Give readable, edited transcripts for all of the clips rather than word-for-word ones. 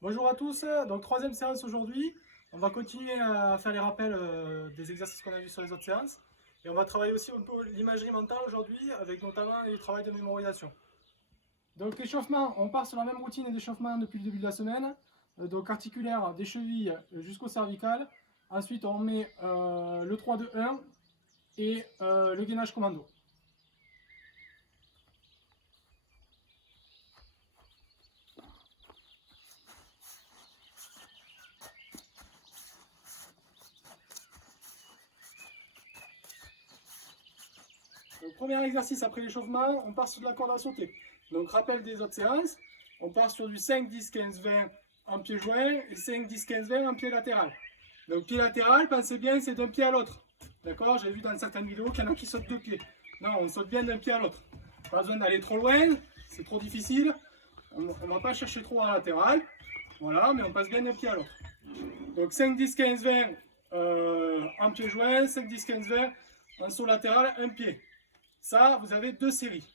Bonjour à tous, donc troisième séance aujourd'hui. On va continuer à faire les rappels des exercices qu'on a vus sur les autres séances. Et on va travailler aussi un peu l'imagerie mentale aujourd'hui, avec notamment le travail de mémorisation. Donc l'échauffement, on part sur la même routine d'échauffement depuis le début de la semaine. Donc articulaire des chevilles jusqu'au cervical. Ensuite on met le 3-2-1 et le gainage commando. Donc, premier exercice après l'échauffement, on part sur de la corde à sauter. Donc rappel des autres séances, on part sur du 5, 10, 15, 20 en pied joint et 5, 10, 15, 20 en pied latéral. Donc pied latéral, pensez bien, c'est d'un pied à l'autre. D'accord? J'ai vu dans certaines vidéos qu'il y en a qui sautent deux pieds. Non, on saute bien d'un pied à l'autre. Pas besoin d'aller trop loin, c'est trop difficile. On ne va pas chercher trop à latéral. Voilà, mais on passe bien d'un pied à l'autre. Donc 5, 10, 15, 20 en pied joint, 5, 10, 15, 20 en saut latéral, un pied. Ça, vous avez deux séries.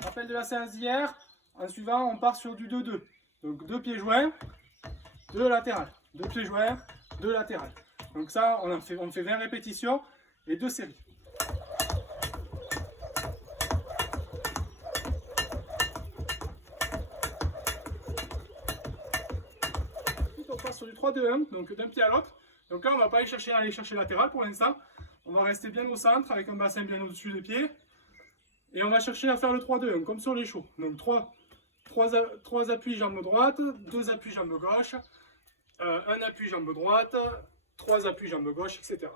Rappel de la séance d'hier. En suivant, on part sur du 2-2. Donc deux pieds joints, deux latérales. Deux pieds joints, deux latérales. Donc ça, on fait 20 répétitions et deux séries. Ensuite, on passe sur du 3-2-1, donc d'un pied à l'autre. Donc là, on ne va pas aller chercher latéral pour l'instant. On va rester bien au centre avec un bassin bien au-dessus des pieds. Et on va chercher à faire le 3-2-1, comme sur les chauds. Donc 3 appuis jambe droite, 2 appuis jambe gauche, un appui jambe droite, 3 appuis jambe gauche, etc.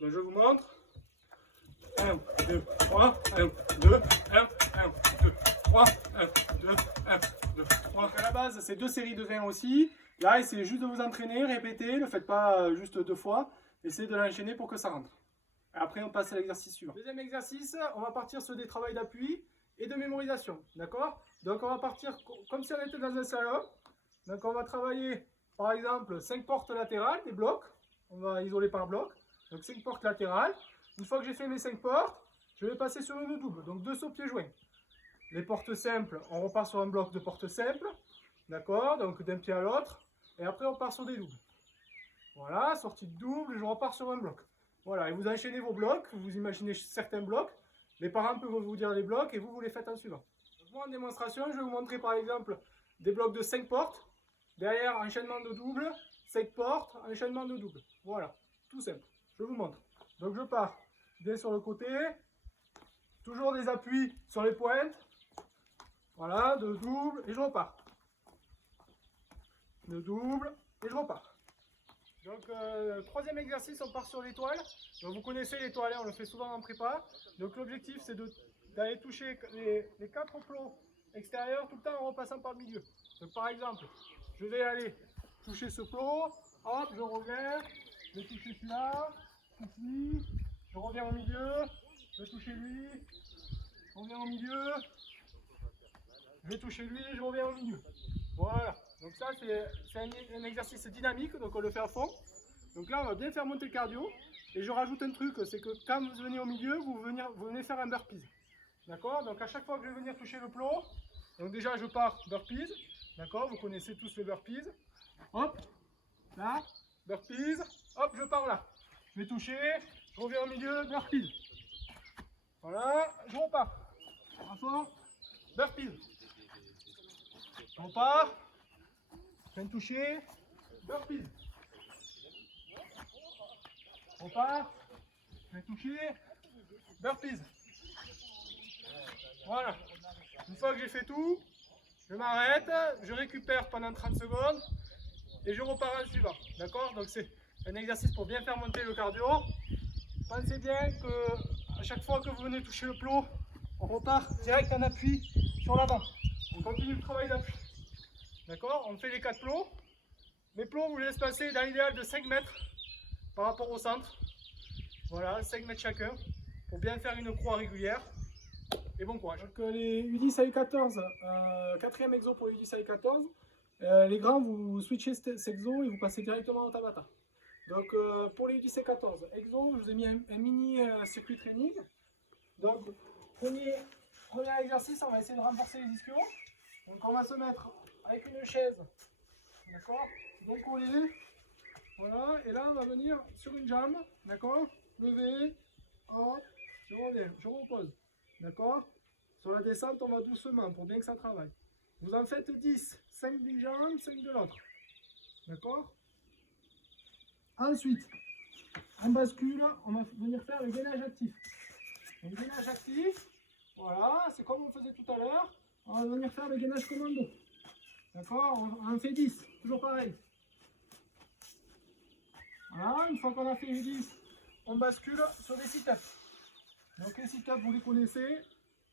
Donc je vous montre. 1, 2, 3, 1, 2, 1, 1, 2, 3, 1, 2, 1, 2, 3. Donc à la base, c'est deux séries de 20 aussi. Là, essayez juste de vous entraîner, répétez, ne le faites pas juste deux fois. Essayez de l'enchaîner pour que ça rentre. Après, on passe à l'exercice suivant. Deuxième exercice, on va partir sur des travaux d'appui et de mémorisation. D'accord? Donc, on va partir comme si on était dans un salon. Donc, on va travailler, par exemple, 5 portes latérales, des blocs. On va isoler par bloc. Donc, 5 portes latérales. Une fois que j'ai fait mes 5 portes, je vais passer sur une double. Donc, 2 sauts pieds joints. Les portes simples, on repart sur un bloc de portes simples. D'accord? Donc, d'un pied à l'autre. Et après, on part sur des doubles. Voilà, sortie de double, je repars sur un bloc. Voilà, et vous enchaînez vos blocs, vous imaginez certains blocs, les parents peuvent vous dire les blocs et vous les faites en suivant. Donc moi en démonstration, je vais vous montrer par exemple des blocs de 5 portes, derrière enchaînement de double, 5 portes, enchaînement de double. Voilà, tout simple, je vous montre. Donc je pars bien sur le côté, toujours des appuis sur les pointes, voilà, de double, et je repars. De double, et je repars. Donc, troisième exercice, on part sur l'étoile. Donc, vous connaissez l'étoile, on le fait souvent en prépa. Donc, l'objectif, c'est d'aller toucher les 4 plots extérieurs tout le temps en repassant par le milieu. Donc, par exemple, je vais aller toucher ce plot, hop, je reviens, je vais toucher celui-là, ici, je reviens au milieu, je vais toucher lui, je reviens au milieu, je vais toucher lui, je reviens au milieu. Voilà, donc ça c'est un exercice dynamique, donc on le fait à fond. Donc là on va bien faire monter le cardio. Et je rajoute un truc, c'est que quand vous venez au milieu, vous venez faire un burpees. D'accord? Donc à chaque fois que je vais venir toucher le plot, donc déjà je pars burpees. D'accord? Vous connaissez tous le burpees. Hop, là, burpees, hop, je pars là. Je vais toucher, je reviens au milieu, burpees. Voilà, je repars. À fond, burpees. Je repars. Je viens de toucher, burpees. On part, je vais toucher, burpees. Voilà. Une fois que j'ai fait tout, je m'arrête, je récupère pendant 30 secondes et je repars en suivant. D'accord? Donc c'est un exercice pour bien faire monter le cardio. Pensez bien que à chaque fois que vous venez toucher le plot, on repart direct en appui sur l'avant. On continue le travail d'appui. D'accord? On fait les 4 plots. Les plots, vous les laissez passer dans l'idéal de 5 mètres par rapport au centre. Voilà, 5 mètres chacun pour bien faire une croix régulière. Et bon courage. Donc les U10 à U14, quatrième exo pour les U10 à U14. Les grands, vous switchez cet exo et vous passez directement au Tabata. Donc pour les U10 à U14, exo, je vous ai mis un mini circuit training. Donc, premier exercice, on va essayer de renforcer les ischios. Donc, on va se mettre avec une chaise, d'accord, bien collée. Voilà, et là, on va venir sur une jambe, d'accord, lever, hop, je reviens, je repose, d'accord. Sur la descente, on va doucement pour bien que ça travaille. Vous en faites 10, 5 d'une jambe, 5 de l'autre, d'accord. Ensuite, en bascule, on va venir faire le gainage actif. Le gainage actif, voilà, c'est comme on faisait tout à l'heure. On va venir faire le gainage commando. D'accord, on en fait 10, toujours pareil. Voilà, une fois qu'on a fait les 10, on bascule sur les sit-ups. Donc les sit-ups, vous les connaissez.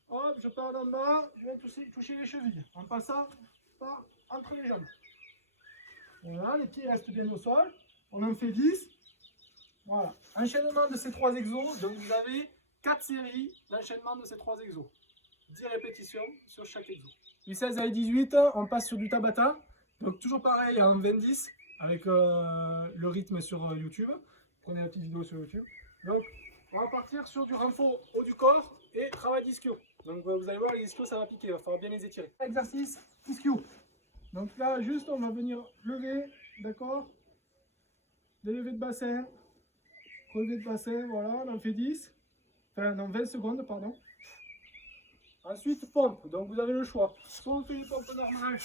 Hop, je pars d'en bas, je viens toucher les chevilles en passant par entre les jambes. Voilà, les pieds restent bien au sol. On en fait 10. Voilà, enchaînement de ces 3 exos. Donc vous avez 4 séries d'enchaînement de ces 3 exos. 10 répétitions sur chaque exo. Du 16 à 18, on passe sur du Tabata. Donc toujours pareil en 20-10 avec le rythme sur YouTube. Prenez la petite vidéo sur YouTube. Donc on va partir sur du renfort haut du corps et travail d'ischio. Donc vous allez voir, les ischios ça va piquer, il va falloir bien les étirer. Exercice ischio. Donc là juste on va venir lever, d'accord, délever de bassin, relever de bassin, voilà, on en fait 10. Enfin non, 20 secondes, pardon. Ensuite, pompe. Donc vous avez le choix. Soit on fait les pompes normales,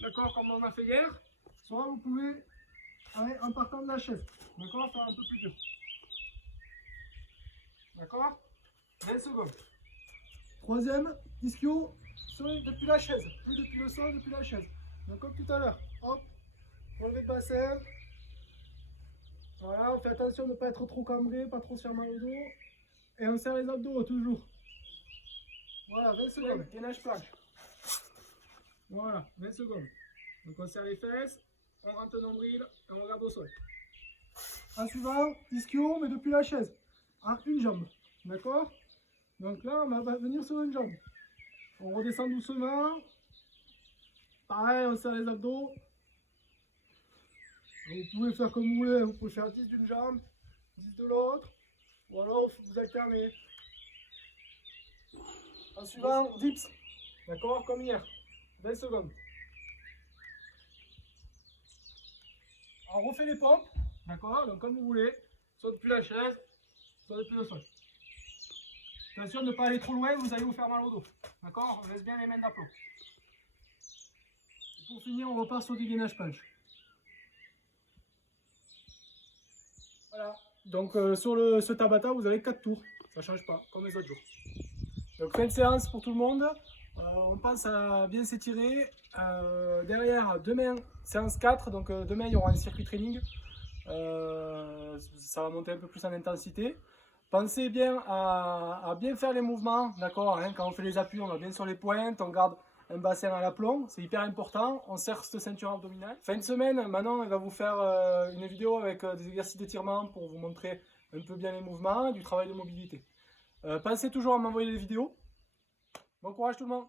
d'accord, comme on a fait hier, soit vous pouvez aller en partant de la chaise, d'accord, faire un peu plus dur. D'accord, 20 secondes. Troisième, ischio, depuis la chaise, plus depuis le sol, depuis la chaise. Donc comme tout à l'heure, hop, relevé de bassin. Voilà, on fait attention de ne pas être trop cambré, pas trop se faire mal au dos. Et on serre les abdos toujours. Voilà, 20 secondes, gainage planche. Voilà, 20 secondes. Donc on serre les fesses, on rentre le nombril et on regarde au sol. En suivant, ischio, mais depuis la chaise, à une jambe. D'accord? Donc là, on va venir sur une jambe. On redescend doucement. Pareil, on serre les abdos. Vous pouvez faire comme vous voulez, vous pouvez faire 10 d'une jambe, 10 de l'autre. Ou alors vous alternez. En suivant, dips. D'accord? Comme hier. 20 secondes. On refait les pompes. D'accord? Donc comme vous voulez. Soit depuis la chaise, soit depuis le sol. Attention de ne pas aller trop loin, vous allez vous faire mal au dos. D'accord? On laisse bien les mains d'aplomb. Pour finir, on repart sur du gainage punch. Voilà. Donc sur ce Tabata, vous avez 4 tours. Ça ne change pas, comme les autres jours. Donc fin de séance pour tout le monde. On pense à bien s'étirer. Derrière, demain, séance 4. Donc demain, il y aura un circuit training. Ça va monter un peu plus en intensité. Pensez bien à bien faire les mouvements, d'accord, hein, quand on fait les appuis, on va bien sur les pointes, on garde un bassin à l'aplomb, c'est hyper important, on serre cette ceinture abdominale. Fin de semaine, Manon elle va vous faire une vidéo avec des exercices d'étirement pour vous montrer un peu bien les mouvements, du travail de mobilité. Pensez toujours à m'envoyer des vidéos. Bon courage tout le monde!